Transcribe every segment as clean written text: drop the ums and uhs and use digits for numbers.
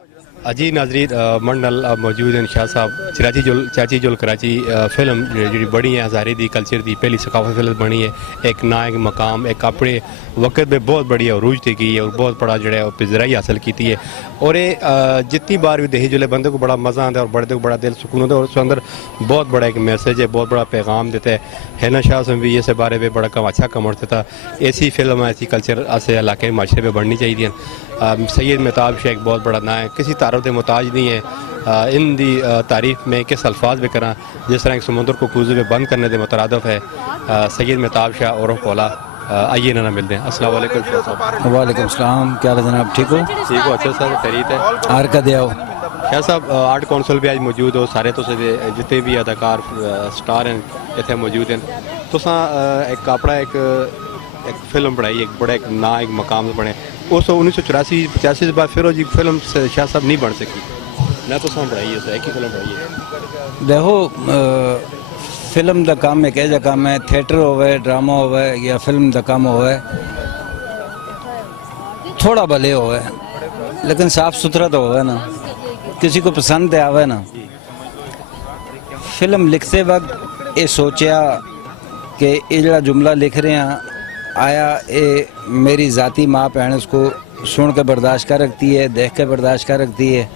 अजी नाजरीन मंडल मौजूद हैं शाह साहब चाची जुल कराची फिल्म जी बड़ी है हज़ारे दी कल्चर दी पहली सकाफत फिल्म बनी है। एक ना एक मकाम एक अपने वक्त में बहुत बड़ी अरूज थी की है और बहुत बड़ा जो पिजराई हासिल की है। और ये जितनी बार भी देखी जुले बंदे को बड़ा मज़ा आता है और बड़े को बड़ा दिल सुकून होता है और उसके अंदर बहुत बड़ा एक मैसेज है, बहुत बड़ा पैगाम देता है ना। शाह साहब भी इस बारे में बड़ा कम अच्छा कम उठता था। ऐसी फिल्म ऐसी कल्चर ऐसे इलाके माशरे में बढ़नी चाहिए। सैयद मेहताब शेख बहुत बड़ा ना है, किसी तारफ़ के मोहताज नहीं है। इन दी तारीफ़ में किस अल्फाज में करा जिस तरह एक समुद्र को कूजे में बंद करने के मुतरादफ है सैयद मेहताब शाह और कोला। आइए ना मिलते हैं। अस्सलाम वालेकुम शाह साहब। वालेकुम सलाम, क्या हाल है जनाब? ठीक हो? ठीक हो? अच्छा सर, खैरियत है? आर का दिया हो शाह साहब आर्ट कौंसल भी आज मौजूद हो, सारे तो जितने भी अदाकार स्टार हैं इतने मौजूद हैं। तो एक अपना एक फिल्म बनाई, एक बड़ा एक ना एक मकाम बने उस 1984-85 के बाद फिर जी फिल्म शाह साहब नहीं बन सकी ना। तो बनाई है एक ही फिल्म बनाई है। देखो फिल्म का काम एक ऐसा काम है, थिएटर होवे ड्रामा होवे या फिल्म का काम होवे थोड़ा भले होवे लेकिन साफ सुथरा तो होवे ना, किसी को पसंद आवे ना। फिल्म लिखते वक्त ये सोचा कि ये जरा जुमला लिख रहे हैं आया ये मेरी ज़ाती माँ भैन उसको सुन के बर्दाश्त कर रखती है, देख के बर्दाश्त कर रखती है।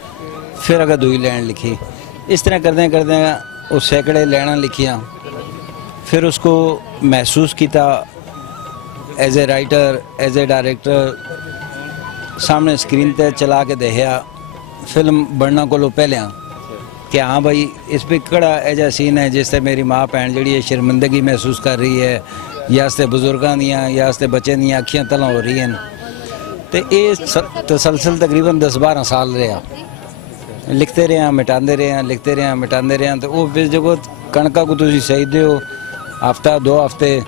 फिर अगर दुई लाइन लिखी इस तरह करते करते वो सैकड़े लाइना लिखियाँ, फिर उसको महसूस किया as a writer as a director सामने स्क्रीन पे चला के देखा फिल्म बनना को पहले कि हाँ भाई इस पर कड़ा ऐसा सीन है जिससे मेरी माँ भैन जी शर्मिंदगी महसूस कर रही है या उसते बुजुर्गों दियाँ या उसते बच्चे दियाँ अखियाँ तला हो रही हैं। तो ये तसलसल तकरीबन 10-12 साल रहा, लिखते रहे मिटाते रहे लिखते रहे मिटाते रहे। तो वो फिर जो कणका को तुम सही दो हफ्ता 2 हफ्ते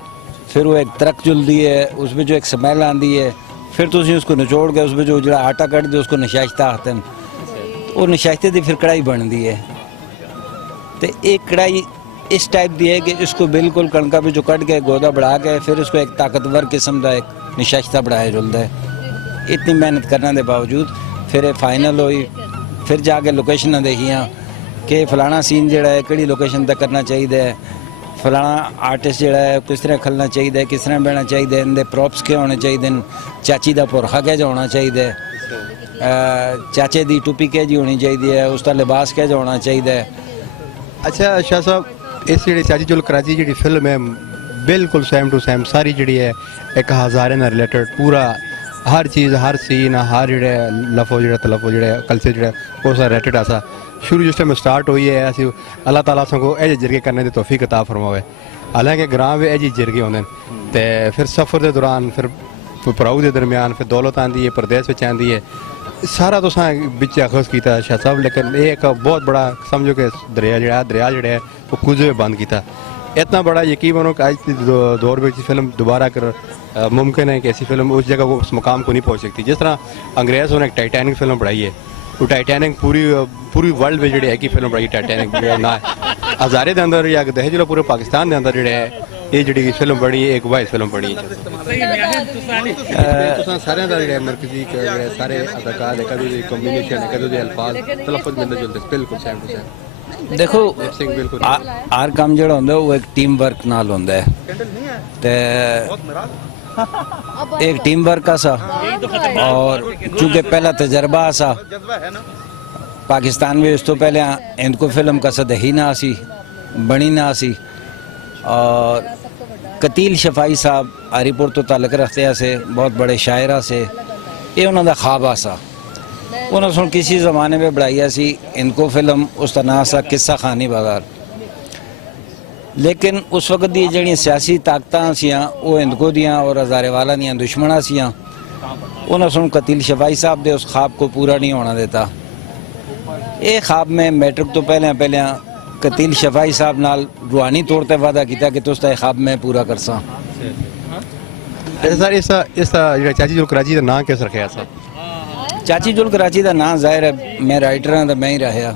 फिर वो एक तरक जुलती है, उसमें जो एक स्मैल आती है, फिर तुम उसको निचोड़ के उसमें जो जरा आटा कट दो उसको नशाश्ता आते हैं। वो नशाश्ते की फिर कढ़ाई बनती है। तो एक कढ़ाई इस टाइप दी है कि इसको बिल्कुल कणका भी जो कट के गोदा बढ़ा के फिर उसको एक ताकतवर किस्म का एक निशाश्ता बढ़ाया जुलता है। इतनी मेहनत करने के बावजूद फिर ये फाइनल हुई। फिर जाके लोकेशन देखियाँ कि फलाना सीन जोड़ा है कड़ी लोकेशन तक करना चाहिए, फलाना आर्टिस्ट जोड़ा है किस तरह खलना चाहिए, किस तरह बहना चाहिए, इनके प्रॉप्स क्या होने चाहिए, चाची का पुरखा क्या होना चाहिए, चाचे की टुपी क्या जी होनी चाहिए, उसका लिबास क्या होना चाहिए। अच्छा शाह साहब इस जी चाची जुल कराची जी फिल्म है बिल्कुल सेम टू सेम सारी जी है एक हज़ारे ना रिलेटेड पूरा हर चीज़ हर सीन हर जो लफो जो तलफो जो कल्चर जो उस रिलेटेड ऐसा शुरू जिस टाइम स्टार्ट हुई है ऐसी अल्लाह ताला को ऐसे जरिए करने की तौफीक अता फरमावे। हालांकि ग्रां में ऐसे जरिए होंगे तो फिर सफ़र के दौरान फिर भराऊ के दरम्यान फिर दौलत आती है प्रदेश में आती है सारा तो बिच अखज़ किया शाह साहब। लेकिन एक बहुत बड़ा समझो कि दरिया जो है वो कुछ में बंद किया। इतना बड़ा यकीन बनो कि आज दौर में फिल्म दोबारा कर मुमकिन है कि ऐसी फिल्म उस जगह को उस मुकाम को नहीं पहुँच सकती। जिस तरह अंग्रेज़ ने एक टाइटैनिक फिल्म बनाई है, वो टाइटैनिक पूरी वर्ल्ड में जी एक ही फिल्म बनाई टाइटैनिक ना हज़ारे के अंदर या दहे जो पूरे पाकिस्तान के अंदर जो ये जी फिल्म बनी है एक वाइज फिल्म बनी है। सारे मरकजी सारे अदाकार कभी कॉम्बिनेशन है कभी अल्फाज तलफ़ुज़ मिलते जुलते बिल्कुल सेम टू सेम। देखो हर काम जो होंगे वो एक टीम वर्क नाल होंदा है ते एक टीम वर्क सा और चूँकि पहला तजर्बा सा पाकिस्तान में इस तो पहले इनको फिल्म का सदही ना सी बनी ना सी। और कतील शफाई साहब हरीपुर तो ताल्लुक रखते से बहुत बड़े शायरा से ये उन्होंने ख्वाब सा उन्होंने सुन किसी ज़माने में बढ़ाई सी इनको फिल्म उसका नाम सा किस्सा खानी बाजार। लेकिन उस वक्त दी जड़ियाँ सियासी ताकतां सियां वो इनको दियाँ और हज़ारे वाला दियाँ दुश्मना सियां उन्होंने सुन कतील शफाई साहब ने उस ख्वाब को पूरा नहीं होना देता। ये ख्वाब में मैट्रिक तो पहले कतील शफाई साहब नाल रूहानी तौर पर वादा किया कि तुझ ख्वाब में पूरा कर सा। सर इस चाची जुल कराची का नाम किस रखे सर? चाची जुल कराची का नाम जाहिर है मैं राइटर हाँ तो मैं ही रहा।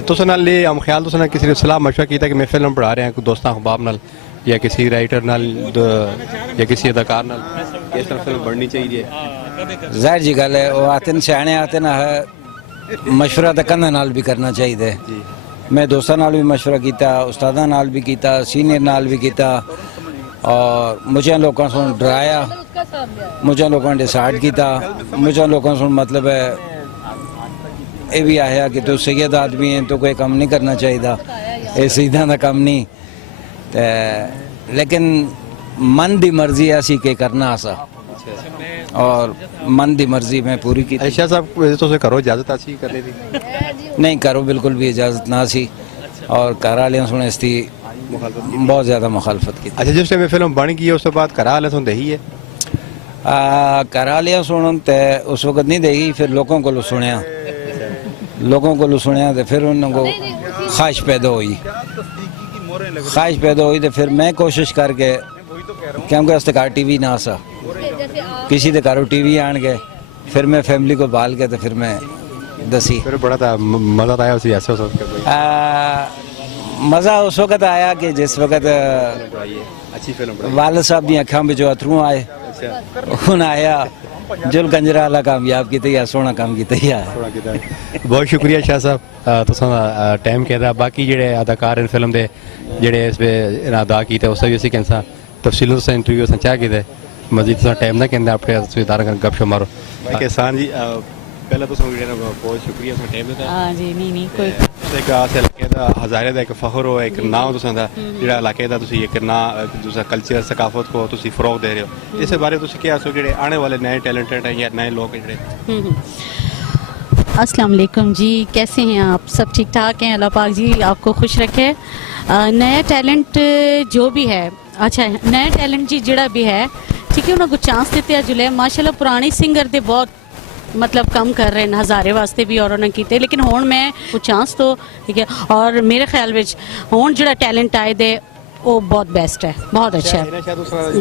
तो हम ख्याल किसी ने सलाह मशवरा किया कि मैं फिल्म पढ़ा रहे हैं दोस्तों अहबाब नाल ਜਾਂ ਕਿਸੇ ਰਾਈਟਰ ਨਾਲ ਜਾਂ ਕਿਸੇ ਅਦਾਕਾਰ ਨਾਲ ਇਸ ਤਰ੍ਹਾਂ ਫਿਲਮ ਬਣਨੀ ਚਾਹੀਦੀ ਹੈ? ਜ਼ਾਹਿਰ ਜੀ ਗੱਲ ਹੈ, ਉਹ ਆਤੇ ਨੇ ਸਿਆਣੇ ਆਤੇ ਨਾ ਹੈ, ਮਸ਼ਵਰਾ ਤਾਂ ਕੰਨਾਂ ਨਾਲ ਵੀ ਕਰਨਾ ਚਾਹੀਦਾ ਹੈ। ਜੀ मैं दोस्तों नाल भी मशवरा किया, उस्तादा नाल भी किया, सीनियर नाल भी किया, और मुझे लोगों से डराया, मुझे लोगों ने डिसाइड किया, मुझे लोगों से मतलब है ये भी आया कि तू सैयद आदमी है तो कोई काम नहीं करना चाहिए, ये सीधा का काम नहीं ते, लेकिन मन की मर्जी ऐसी के करना आसा, और मन की मर्जी मैं पूरी की। शाह साहब तुसें घरों इजाजत हासिल करने दी? नहीं करो, बिल्कुल भी इजाजत ना सी, और घर वाले सुने इसकी बहुत ज़्यादा मुखालफत की। अच्छा, जिस टाइम फिल्म बन गई उस बाद घर वाले सुन दही है? घर वाले सुन तो उस वक्त नहीं देगी, फिर लोगों को सुनिया, लोगों को सुनिया तो फिर उनको ख्वाहिश पैदा हुई, ख्वाहिश पैदा हुई तो फिर मैं कोशिश करके, क्योंकि उस घर टी वी ना सा, किसी के घरों टी वी आन गए, फिर मैं फैमिली को बाल के तो फिर मैं दसी। फिर बड़ा था मज़ा आया उसी ऐसे मज़ा उस वक्त आया कि जिस वक्त अच्छी फिल्म वालिद साहब की अखा में जो अथरू आए, उन आया जुल कंजरा वाला कामयाब किया, सोना काम किया। बहुत शुक्रिया शाह साहब, तुसां टाइम कहता। बाकी जेह्ड़े अदाकार इन फिल्म दे जेह्ड़े इस पे अदा कीते उस भी असीं कैंसा तफसीलों से इंटरव्यू असें चाह कीते, मजीद तुसां टाइम ना कहंदे अपने तस्वीरदारां कन्नै गपशप मारो। किसान जी पहले तुसां बहुत शुक्रिया तुसां टाइम दित्ता। हाँ जी, नहीं कोई एक आस इलाके दा हज़ारे दा एक फखर हो, एक नाम तुसां दा जेह्ड़ा इलाके दा तुसीं एक ना दूसरा कल्चर सकाफत को तुसीं फरोग दे रहे हो, इस बारे तुसीं क्या आखो जेह्ड़े आने वाले नए टैलेंटेड हैं या नए लोग जेह्ड़े? अस्सलाम वालेकुम जी, कैसे हैं आप? सब ठीक ठाक हैं? अल्लाह पाक जी आपको खुश रखे। नया टैलेंट जो भी है, अच्छा नया टैलेंट जी ਜਿਹੜਾ भी है ठीक है, उन्होंने चांस दिते है जुले माशाल्लाह। पुराने सिंगर दे बहुत मतलब कम कर रहे हैं हज़ारे वास्ते भी और उन्होंने किए, लेकिन हुण मैं वो चांस तो ठीक है, और मेरे ख्याल में हुण जो टैलेंट आए दे वो बहुत बेस्ट है, बहुत अच्छा है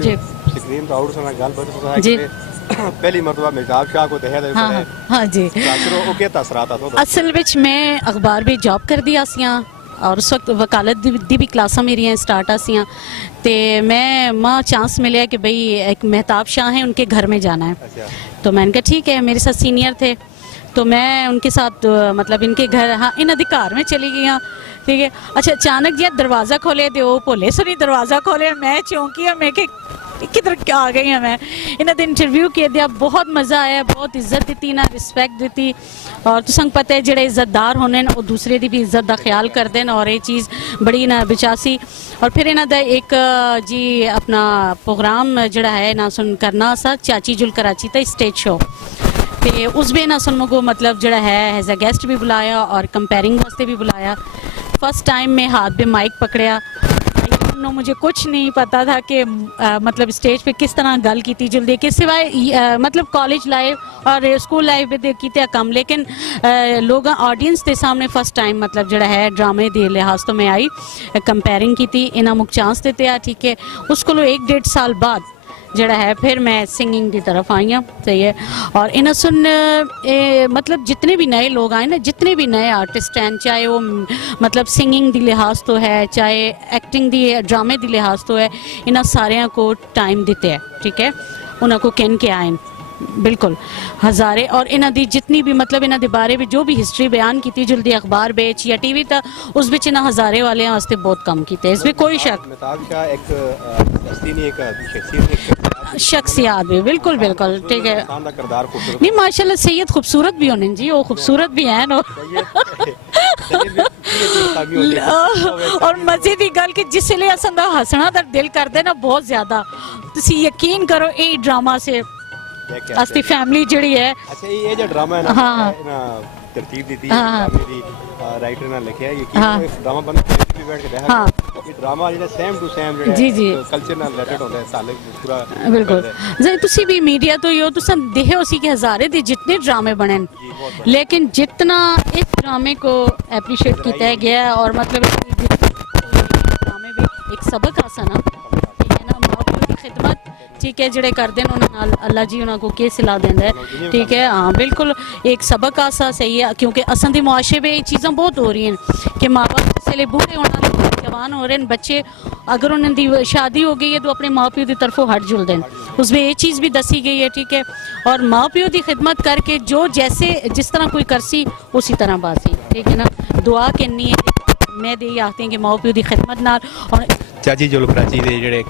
जी। स्क्रीन तो आउट सुना गल बत जी पहली मरतबा मेहताब शाह को देखा था। हाँ हाँ जी, ओ के तसरात तो असल विच मैं अखबार भी जॉब कर दी आसियां, और उस वक्त वकालत दी भी क्लासा मेरिया स्टार्ट आसियां, तो मैं माँ चांस मिले कि भाई एक मेहताब शाह हैं उनके घर में जाना है। अच्छा। तो मैंने कहा ठीक है, मेरे साथ सीनियर थे तो मैं उनके साथ मतलब इनके घर, हाँ इन अधिकार में चली गई हाँ, ठीक है। अच्छा अचानक जी दरवाज़ा खोले तो वो भोले सुनी दरवाज़ा खोले, मैं चौंकी मैं कि किधर आ गई हैं मैं। इन्होंने इंटरव्यू किए दिया, बहुत मज़ा आया, बहुत इज्जत दी ना, रिस्पैक्ट दी, और तुम पता है जेड़े इज्जतदार होने वो दूसरे की भी इज्जत का ख्याल करते हैं, और ये चीज़ बड़ी ना बिचासी। और फिर इन्हों का एक जी अपना प्रोग्राम जड़ा है ना सुन करना सा चाची जुल कराची था स्टेज शो, तो उस भी ना सुन मुझको मतलब जड़ा है एज अ गेस्ट भी बुलाया और कंपेयरिंग वास्ते भी बुलाया। फर्स्ट टाइम में हाथ पे माइक पकड़िया, मुझे कुछ नहीं पता था कि मतलब स्टेज पे किस तरह गल की जल्दी कि सिवाय मतलब कॉलेज लाइफ और स्कूल लाइफ भी देखी थे कम, लेकिन लोग ऑडियंस के सामने फर्स्ट टाइम मतलब जड़ा है ड्रामे के लिहाज तो मैं आई कंपेयरिंग की थी, इन्हें मुझे चांस देते हैं ठीक है। उसको 1-1.5 साल बाद जड़ा है फिर मैं सिंगिंग की तरफ आई हूँ, सही है। और इन्हें सुन मतलब जितने भी नए लोग आए ना, जितने भी नए आर्टिस्ट हैं, चाहे वो मतलब सिंगिंग की लिहाज तो है, चाहे एक्टिंग दी ड्रामे की लिहाज तो है, इन्हें सारे को टाइम दिते है ठीक है, उन्होंने कहन के आए बिल्कुल हज़ारे। और इन्हों की जितनी भी मतलब इन्हों के बारे में जो भी हिस्ट्री बयान की जल्दी अखबार बेच या टीवी तक उस बिच इन्हें हज़ारे वाले वास्ते बहुत कम किए, इसमें कोई शख्सियात भी बिल्कुल बिल्कुल ठीक है। नहीं माशाल्लाह सैयद खूबसूरत भी होने जी, वो खूबसूरत भी हैं और मजे की गल कि जिसले असा हसना का दिल करते ना बहुत ज्यादा, तुम यकीन करो ये ड्रामा से असली फैमिली जड़ी है। अच्छा ये जो ड्रामा है ना, हाँ तरतीब दी थी राइटर ने लिखा है, ये ड्रामा बंद भी बैठ के देखा, हाँ ये ड्रामा जेड़ा सेम टू सेम जी जी कल्चर नाल रिलेटेड होंदा है साले पूरा बिल्कुल। जे तुसी भी मीडिया तो यो तुसा देखो सी के हज़ारे दे जितने ड्रामे बने, लेकिन जितना इस ड्रामे को एप्रिशिएट किया गया है और मतलब ड्रामे भी एक सबक आसा ना, ठीक है ना, माँ बाप की खिदमत ठीक है जड़े करते हैं उन्होंने अल्लाह जी उन्होंने के सिला देंदा है ठीक है। हाँ बिल्कुल एक सबक आसा सही है, क्योंकि असन दे मुआशरे में ये चीज़ां बहुत हो रही हैं कि माँ बाप इसलिए बूढ़े होने जवान हो रहे हैं बच्चे, अगर उन्हें दी शादी हो गई है तो अपने माँ प्यो की तरफों हट जुलते हैं, उसमें ये चीज़ भी दसी गई है, ठीक है। और माँ प्यो की खिदमत करके जो जैसे जिस तरह कोई करसी उसी तरह बासी, ठीक है ना। दुआ करनी है, मैं दे आखती हैं कि माँ प्यो की खिदमत नाल और ਚਾਚੀ ਜੁਲ ਕਰਾਚੀ ਦੇ ਜਿਹੜੇ ਇੱਕ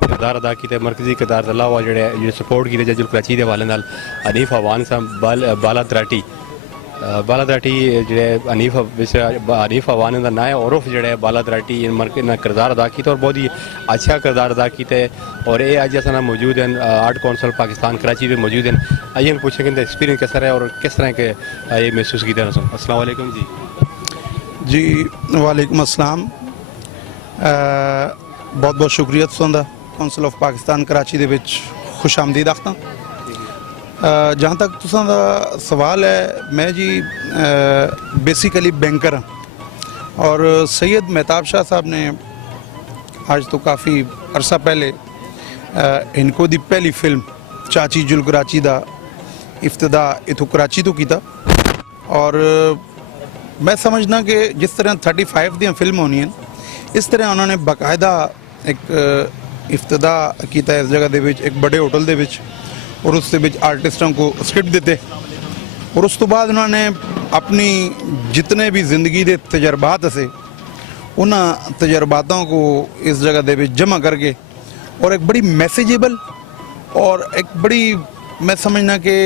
ਕਿਰਦਾਰ ਅਦਾ ਕੀਤੇ, ਮਰਕਜ਼ੀ ਕਿਰਦਾਰ ਤੋਂ ਇਲਾਵਾ ਜਿਹੜੇ ਸਪੋਰਟ ਕੀਤੇ ਚਾਚੀ ਜੁਲ ਕਰਾਚੀ ਦੇ ਹਵਾਲੇ ਨਾਲ ਹਨੀਫ ਅਵਾਨ ਸਾਹਿਬ ਬਾਲਾ ਦਰਾਟੀ ਜਿਹੜੇ ਹਨੀਫ ਅਵਾਨ ਦਾ ਨਾਂ ਹੈ ਔਰਫ ਜਿਹੜਾ ਬਾਲਾ ਦਰਾਟੀ ਇਹਨਾਂ ਕਿਰਦਾਰ ਅਦਾ ਕੀਤਾ ਔਰ ਬਹੁਤ ਹੀ ਅੱਛਾ ਕਿਰਦਾਰ ਅਦਾ ਕੀਤਾ ਔਰ ਇਹ ਅੱਜ ਅਸਾਂ ਨਾਲ ਮੌਜੂਦ ਹਨ आर्ट कौंसल पाकिस्तान कराची में मौजूद हैं। आइए हम पूछेंगे इनका एक्सपीरियंस कैसा रहा और किस तरह के ये महसूस किया। अस्सलाम वालेकुम जी। जी वालेकुम अस्सलाम। बहुत बहुत शुक्रिया तुसां दा कौंसल ऑफ पाकिस्तान कराची दे विच खुश आमदीद आखदा। जहाँ तक तुसां दा सवाल है, मैं जी बेसिकली बैंकर हाँ और सैयद मेहताब शाह साहब ने आज तो काफ़ी अरसा पहले इनको दी पहली फिल्म चाची जुल कराची दा इफ्तिदा इथों कराची तो किया और मैं समझना कि जिस तरह 35 दी फिल्म होनी है इस तरह उन्होंने बाकायदा एक इफ्तिदा किया इस जगह दे विच एक बड़े होटल दे विच और उस दे विच आर्टिस्टों को स्क्रिप्ट दिते और उस तो बाद उन्होंने अपनी जितने भी ज़िंदगी के तजर्बात से उन्होंने तजर्बातों को इस जगह दे विच जमा करके और एक बड़ी मैसेजेबल और एक बड़ी मैं समझना कि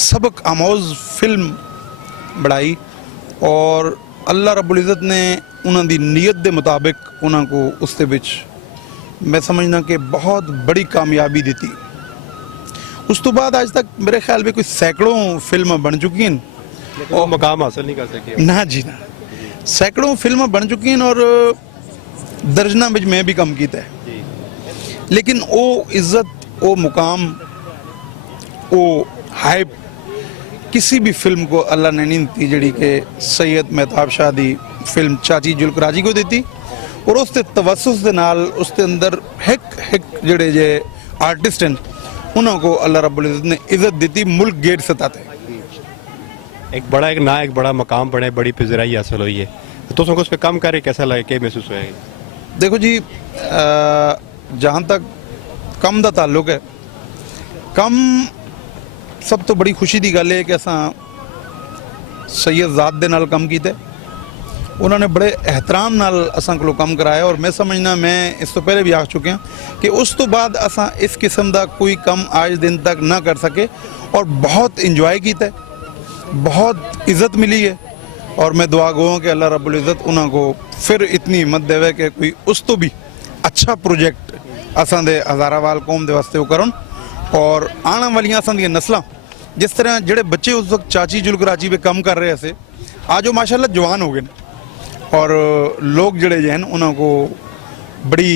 सबक आमोज़ फिल्म बनाई और अल्लाह रब्बुल इज़्ज़त ने उन्होंने नीयत के मुताबिक उन्होंने उस दे विच मैं समझना कि बहुत बड़ी कामयाबी दी। उस तो बाद आज तक मेरे ख्याल में कोई सैकड़ों फिल्में बन चुकी हैं और मुकाम हासिल नहीं कर सके ना जी ना, सैकड़ों फिल्में बन चुकी हैं और दर्जना में मैं भी कम किया है, लेकिन वो इज्जत वो मुकाम वो हाइप किसी भी फिल्म को अल्लाह ने नहीं दी जड़ी के सैयद मेहताब शाह दी फिल्म चाची जुल कराची को दी और उसके तवस्सुस दे नाल उसके अंदर हिक जड़े जे आर्टिस्ट हैं उन्होंने को अल्लाह रब्बुल इज़्ज़त ने इज्जत दी मुल्क गेट सताते एक बड़ा मकाम बने, बड़ी पिजराई हासिल हुई है। तो तुम उस पर कम करे कैसा लगे, क्या महसूस हुआ? देखो जी, जहाँ तक कम का ताल्लुक है, कम सब तो बड़ी खुशी की गल है कि असा सैयद ज़ात दे नाल कम कीते, उन्होंने बड़े एहतराम नाल असां को कम कराया और मैं समझना मैं इस तो पहले भी आख चुके हैं कि उस तो बाद असां इस किस्म का कोई कम आज दिन तक ना कर सके और बहुत इंजॉय किया, बहुत इज़्ज़त मिली है और मैं दुआ गो हूँ कि अल्लाह रब्बुल इज़्ज़त उन्होंने को फिर इतनी हिम्मत देवे कि कोई उस तो भी अच्छा प्रोजेक्ट असां दे हज़ारावाल कौम दे वास्ते करन और आने वाली असां दी नस्लां जिस तरह जड़े बच्चे उस वक्त चाची जुल कराची पे कम कर रहे थे आज वो माशाल्लाह जवान हो गए और लोग जड़े हैं उन्होंने को बड़ी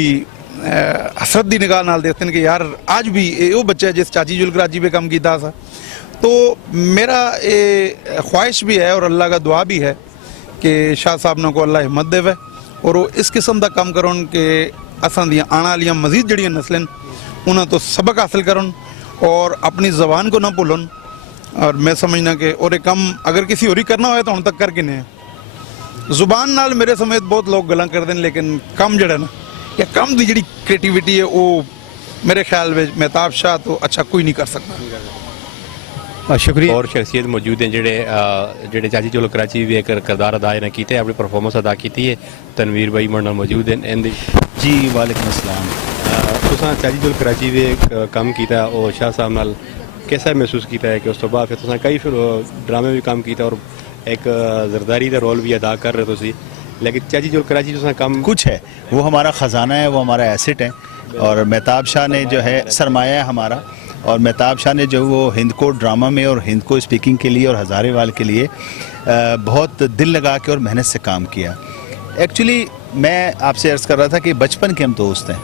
हसरत की निगाह नाल देखते हैं कि यार आज भी वो बच्चा है जिस चाची जुल कराची पे कम किया था। तो मेरा ये ख्वाहिश भी है और अल्लाह का दुआ भी है कि शाह साहब ने को अल्लाह हिम्मत देवे और वो इस किस्म का काम करन कि असां दी आने वाली मजीद जड़ियां नस्लें उन्होंने तो सबक हासिल करन और अपनी ज़बान को ना भूलन और मैं समझना कि और काम अगर किसी और ही करना हो तो हम तक करके नहीं जुबान नाल मेरे समेत बहुत लोग गल्लां करते हैं लेकिन कम जड़ा ना या कम की जी क्रिएटिविटी है वो मेरे ख्याल में मेहताब शाह तो अच्छा कोई नहीं कर सकता। शुक्रिया। और शख्सियत मौजूद हैं जेडे चाची जुल कराची भी एक किरदार अदा ने किया, अपनी परफॉर्मेंस अदा की है। तनवीर भाई मरना मौजूद हैं जी। वालेकुम अस्सलाम। तुसां चाची जुल कराची भी काम किया और शाह साहब नाल कैसा महसूस किया है कि उस तो बाद फिर तुसां कई ड्रामे भी काम किया और एक जरदारी का रोल भी अदा कर रहे थे, लेकिन चाची जुल कराची तुसां काम कुछ है वो हमारा ख़जाना है, वो हमारा एसेट है और मेहताब शाह ने जो है सरमाया है हमारा और मेहताब शाह ने जो वो हिंद को ड्रामा में और हिंद को स्पीकिंग के लिए और हज़ारेवाल के लिए बहुत दिल लगा के और मेहनत से काम किया। एक्चुअली मैं आपसे अर्ज़ कर रहा था कि बचपन के हम दोस्त हैं,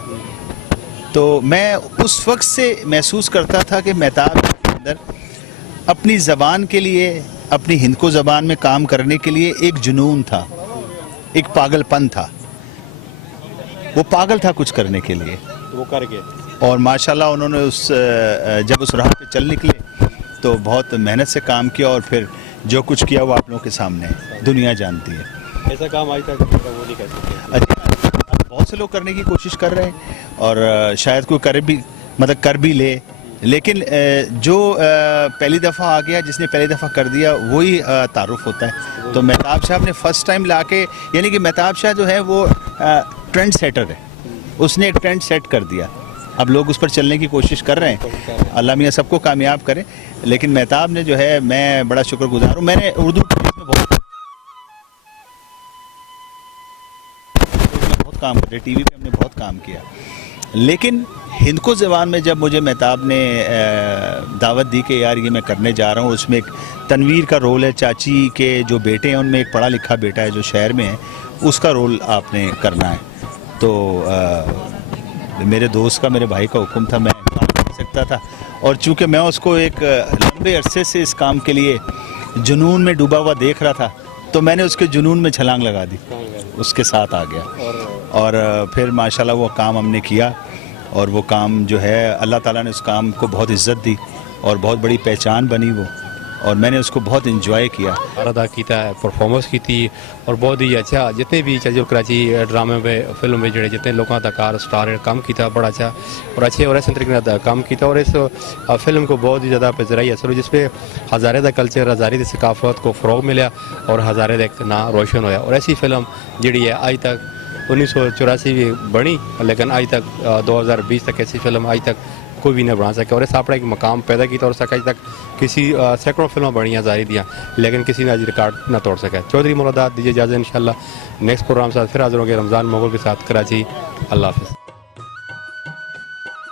तो मैं उस वक्त से महसूस करता था कि मेहताब के अंदर अपनी ज़बान के लिए अपनी हिंद को ज़बान में काम करने के लिए एक जुनून था, एक पागलपन था, वो पागल था कुछ करने के लिए, वो कर गए और माशाल्लाह उन्होंने जब उस राह पे चल निकले तो बहुत मेहनत से काम किया और फिर जो कुछ किया वो आप लोगों के सामने दुनिया जानती है। ऐसा काम आज तक वो नहीं कर सकते। बहुत से लोग करने की कोशिश कर रहे हैं और शायद कोई कर भी ले, लेकिन जो पहली दफ़ा आ गया, जिसने पहली दफ़ा कर दिया वही तारुफ होता है। तो मेहताब साहब ने फर्स्ट टाइम लाके, यानी कि मेहताब शाह जो है वो ट्रेंड सेटर है, उसने एक ट्रेंड सेट कर दिया। अब लोग उस पर चलने की कोशिश कर रहे हैं, अल्लाह मियाँ सबको कामयाब करे। लेकिन मेहताब ने जो है, मैं बड़ा शुक्रगुजार हूँ। मैंने उर्दू में बहुत काम किया, टीवी पे हमने बहुत काम किया, लेकिन हिंद को ज़बान में जब मुझे मेहताब ने दावत दी कि यार ये मैं करने जा रहा हूँ, उसमें एक तनवीर का रोल है, चाची के जो बेटे हैं उनमें एक पढ़ा लिखा बेटा है जो शहर में है, उसका रोल आपने करना है। तो मेरे दोस्त का, मेरे भाई का हुक्म था, मैं काम कर सकता था। और चूँकि मैं उसको एक लंबे अरसे से इस काम के लिए जुनून में डूबा हुआ देख रहा था, तो मैंने उसके जुनून में छलांग लगा दी, उसके साथ आ गया। और फिर माशाल्लाह वो काम हमने किया, और वो काम जो है अल्लाह ताला ने उस काम को बहुत इज़्ज़त दी और बहुत बड़ी पहचान बनी वो, और मैंने उसको बहुत इंजॉय किया। अदा किया, परफॉर्मेंस की थी, और बहुत ही अच्छा जितने भी चजो कराची ड्रामे में फिल्म में जोड़े जितने लोगों का कार स्टार काम किया, बड़ा अच्छा और अच्छे और ऐसे तरीके से काम किया। और इस फिल्म को बहुत ही ज़्यादा पजराई असर जिसपे हज़ारे का कल्चर, हज़ारे की सकाफत को फ़रोग मिला और हज़ारे का नाम रोशन होया। और ऐसी फिल्म जी है अज तक 1984 भी बनी, लेकिन अज तक 2020 तक ऐसी फिल्म अज तक कोई भी नहीं बना सके। और इस अपना एक मकाम पैदा किया, और अज तक किसी सैकड़ों फिल्में बनिया जारी दियाँ, लेकिन किसी ने आज रिकॉर्ड ना तोड़ सका। चौधरी मुरादात दीजिए इजाज़त, इंशाल्लाह नेक्स्ट प्रोग्राम साथ फिर हाजिर होंगे रमज़ान मोगल के साथ, कराची। अल्लाह हाफ़िज़।